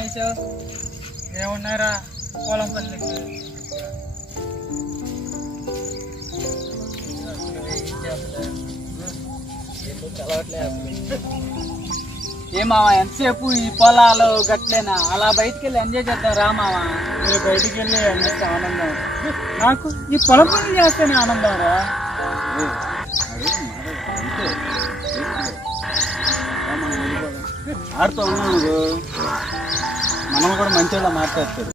మానేసావు? ఏమున్నారా పొలం పనులకి ఏ మావా ఎంతసేపు ఈ పొలాలు గట్లేనా? అలా బయటికి వెళ్ళి ఎంజాయ్ చేద్దాం రా మావా. మీరు బయటికి వెళ్ళి అన్నిటి ఆనందం, నాకు ఈ పొలం పనులు చేస్తేనే ఆనందం రా. ఆడుతూ ఉన్నాను, మనం కూడా మంచిగా మాట్లాడతారు.